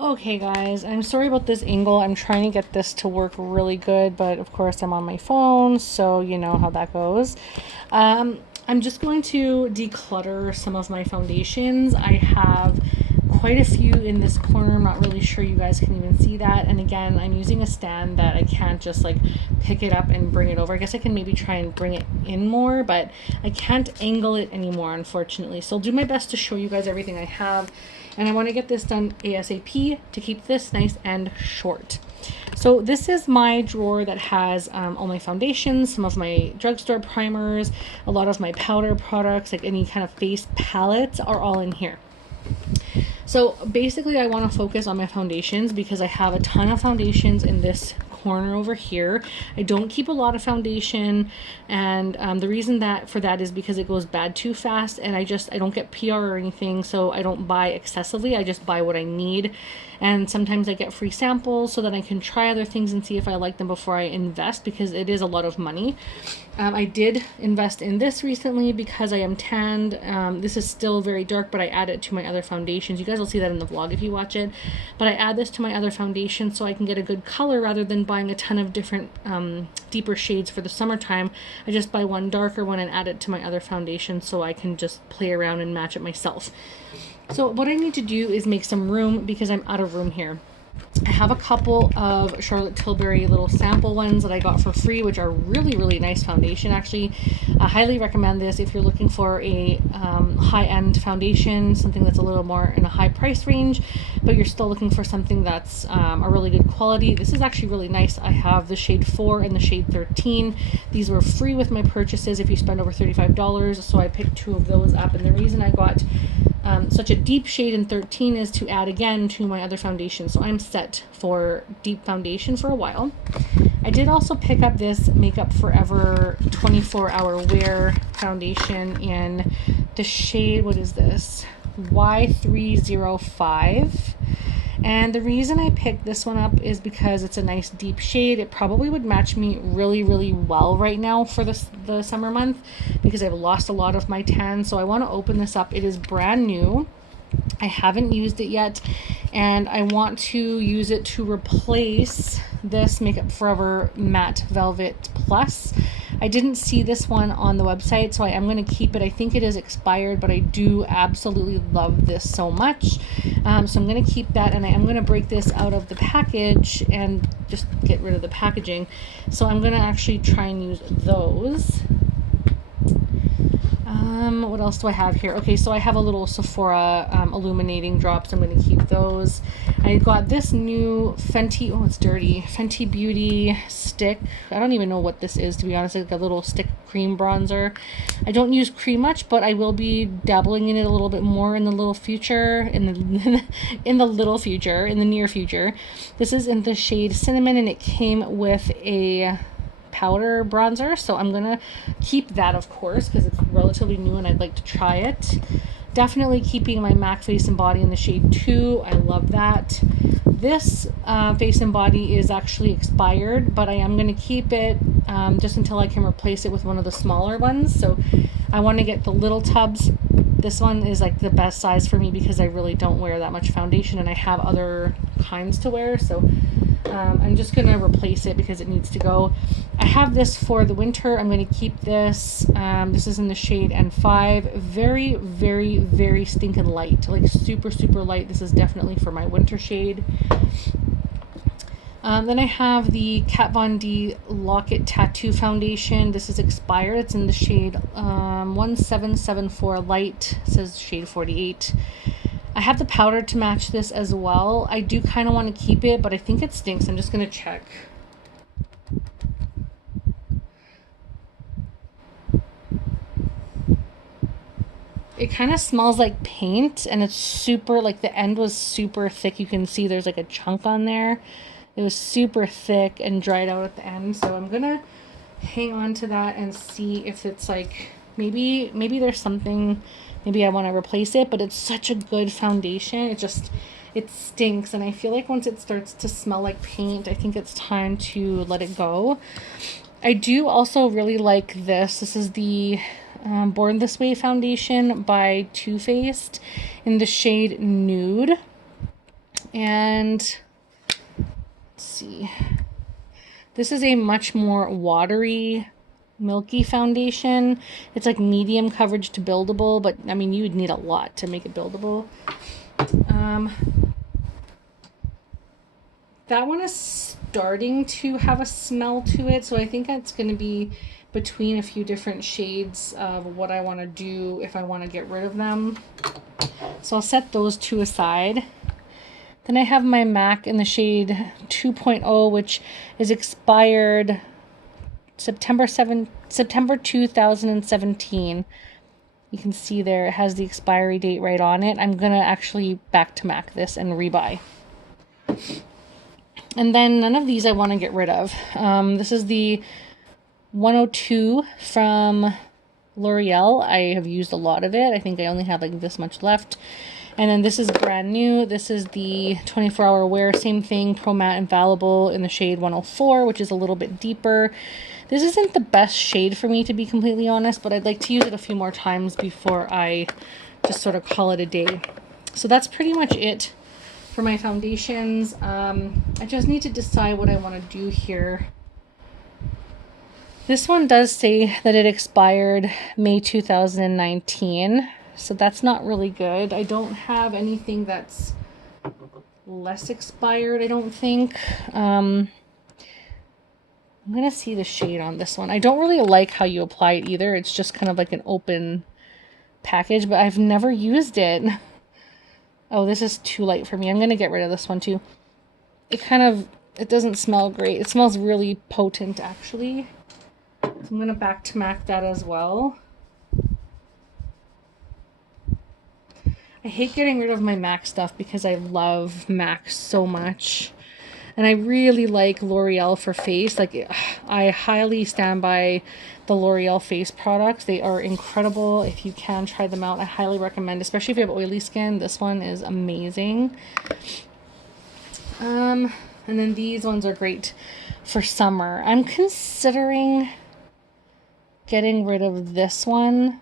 Okay guys, I'm sorry about this angle. I'm trying to get this to work really good, but of course I'm on my phone, so you know how that goes. I'm just going to declutter some of my foundations. I have quite a few in this corner. I'm not really sure you guys can even see that. And again, I'm using a stand that I can't just like pick it up and bring it over. I guess I can maybe try and bring it in more, but I can't angle it anymore, unfortunately. So I'll do my best to show you guys everything I have. And I want to get this done ASAP to keep this nice and short. So this is my drawer that has all my foundations, some of my drugstore primers, a lot of my powder products, like any kind of face palettes are all in here. So basically I want to focus on my foundations because I have a ton of foundations in this corner over here. I don't keep a lot of foundation, and the reason that for that is because it goes bad too fast, and I don't get PR or anything, so I don't buy excessively. I just buy what I need, and sometimes I get free samples so that I can try other things and see if I like them before I invest, because it is a lot of money. I did invest in this recently because I am tanned. This is still very dark, but I add it to my other foundations. You guys will see that in the vlog if you watch it. But I add this to my other foundations so I can get a good color rather than buying a ton of different deeper shades for the summertime. I just buy one darker one and add it to my other foundation so I can just play around and match it myself. So what I need to do is make some room because I'm out of room here. I have a couple of Charlotte Tilbury little sample ones that I got for free, which are really nice foundation. Actually, I highly recommend this if you're looking for a high-end foundation, something that's a little more in a high price range, but you're still looking for something that's a really good quality. This is actually really nice. I have the shade 4 and the shade 13. These were free with my purchases if you spend over $35, so I picked 2 of those up, and the reason I got such a deep shade in 13 is to add again to my other foundation, so I'm set for deep foundation for a while. I did also pick up this Makeup Forever 24-hour wear foundation in the shade, what is this, Y305. And the reason I picked this one up is because it's a nice deep shade. It probably would match me really well right now for the summer month because I've lost a lot of my tan. So I want to open this up. It is brand new. I haven't used it yet, and I want to use it to replace this Makeup Forever Matte Velvet Plus. I didn't see this one on the website, so I am going to keep it. I think it is expired, but I do absolutely love this so much. So I'm going to keep that, and I am going to break this out of the package and just get rid of the packaging. So I'm going to actually try and use those. What else do I have here? Okay, so I have a little Sephora illuminating drops. I'm going to keep those. I got this new Fenty, oh, it's dirty, Fenty Beauty stick. I don't even know what this is, to be honest. It's like a little stick cream bronzer. I don't use cream much, but I will be dabbling in it a little bit more in the little future, in the near future. This is in the shade Cinnamon, and it came with a powder bronzer, so I'm gonna keep that, of course, because it's relatively new and I'd like to try it. Definitely keeping my MAC Face and Body in the shade 2. I love that. This Face and Body is actually expired, but I am going to keep it just until I can replace it with one of the smaller ones. So I want to get the little tubs. This one is like the best size for me because I really don't wear that much foundation and I have other kinds to wear, so I'm just going to replace it because it needs to go. I have this for the winter. I'm going to keep this. This is in the shade N5. Very stinking light. Like super light. This is definitely for my winter shade. Then I have the Kat Von D Lock-It Tattoo Foundation. This is expired. It's in the shade 1774 Light. It says shade 48. I have the powder to match this as well. I do kind of want to keep it, but I think it stinks. I'm just going to check. It kind of smells like paint, and it's super, like the end was super thick. You can see there's like a chunk on there. It was super thick and dried out at the end. So I'm going to hang on to that and see if it's like, maybe there's something, maybe I want to replace it, but it's such a good foundation. It stinks, and I feel like once it starts to smell like paint, I think it's time to let it go. I do also really like this. This is the Born This Way foundation by Too Faced in the shade Nude. And let's see. This is a much more watery, milky foundation. It's like medium coverage to buildable, but I mean, you would need a lot to make it buildable. That one is starting to have a smell to it, so I think it's going to be between a few different shades of what I want to do if I want to get rid of them. So I'll set those two aside. Then I have my MAC in the shade 2.0, which is expired September 2017. You can see there it has the expiry date right on it. I'm going to actually back to MAC this and rebuy. And then none of these I want to get rid of. This is the 102 from L'Oreal. I have used a lot of it. I think I only have like this much left. And then this is brand new. This is the 24-hour wear. Same thing, Pro Matte Infallible in the shade 104, which is a little bit deeper. This isn't the best shade for me, to be completely honest, but I'd like to use it a few more times before I just sort of call it a day. So that's pretty much it for my foundations. I just need to decide what I want to do here. This one does say that it expired May 2019, so that's not really good. I don't have anything that's less expired, I don't think. I'm gonna see the shade on this one. I don't really like how you apply it either. It's just kind of like an open package, but I've never used it. Oh, this is too light for me. I'm gonna get rid of this one too. It doesn't smell great. It smells really potent, actually. So I'm going to back to MAC that as well. I hate getting rid of my MAC stuff because I love MAC so much. And I really like L'Oreal for face. Like, I highly stand by the L'Oreal face products. They are incredible. If you can try them out, I highly recommend, especially if you have oily skin. This one is amazing. And then these ones are great for summer. I'm considering getting rid of this one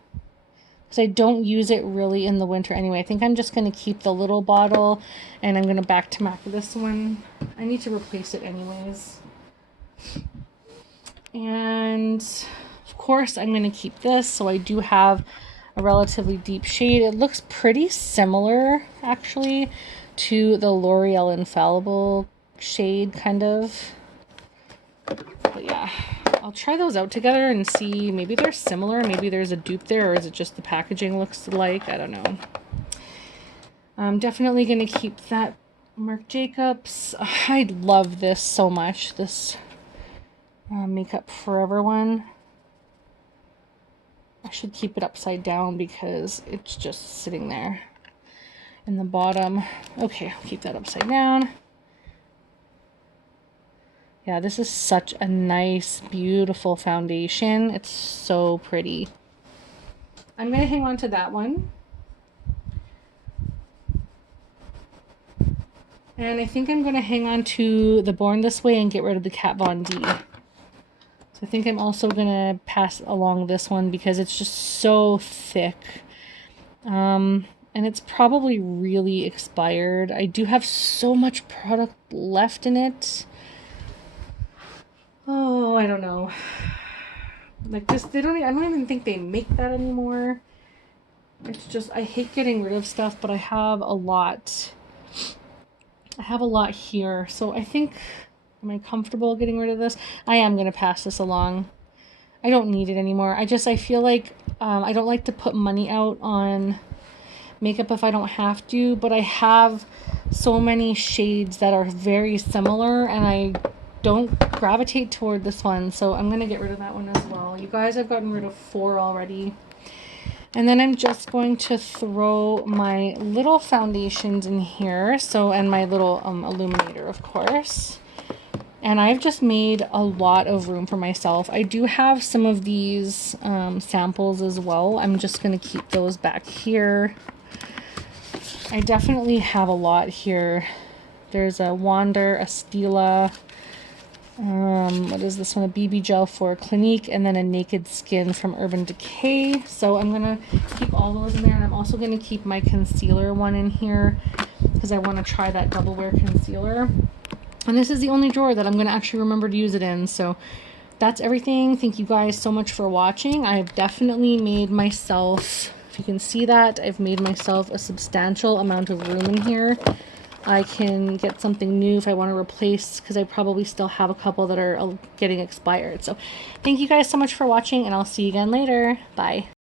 because I don't use it really in the winter anyway. I think I'm just going to keep the little bottle and I'm going to back to MAC this one. I need to replace it anyways. And of course I'm going to keep this. So I do have a relatively deep shade. It looks pretty similar actually to the L'Oreal Infallible shade, kind of. But yeah, I'll try those out together and see. Maybe they're similar, maybe there's a dupe there, or is it just the packaging looks alike? I don't know. I'm definitely going to keep that Marc Jacobs. I love this so much, this Makeup Forever one. I should keep it upside down because it's just sitting there in the bottom. Okay, I'll keep that upside down. Yeah, this is such a nice, beautiful foundation. It's so pretty. I'm going to hang on to that one. And I think I'm going to hang on to the Born This Way and get rid of the Kat Von D. So I think I'm also going to pass along this one because it's just so thick. And it's probably really expired. I do have so much product left in it. Oh, I don't know. Like this, I don't even think they make that anymore. It's just, I hate getting rid of stuff, but I have a lot. I have a lot here. So I think, am I comfortable getting rid of this? I am going to pass this along. I don't need it anymore. I feel like I don't like to put money out on makeup if I don't have to, but I have so many shades that are very similar and I don't gravitate toward this one, so I'm going to get rid of that one as well. You guys, I've gotten rid of 4 already. And then I'm just going to throw my little foundations in here, so, and my little illuminator, of course. And I've just made a lot of room for myself. I do have some of these samples as well. I'm just going to keep those back here. I definitely have a lot here. There's a Wander, a Stila, what is this one? A BB gel for Clinique, and then a Naked Skin from Urban Decay. So I'm gonna keep all those in there, and I'm also gonna keep my concealer one in here because I want to try that double wear concealer. And this is the only drawer that I'm going to actually remember to use it in. So that's everything. Thank you guys so much for watching. I've definitely made myself, if you can see that, I've made myself a substantial amount of room in here. I can get something new if I want to replace, because I probably still have a couple that are getting expired. So thank you guys so much for watching, and I'll see you again later. Bye.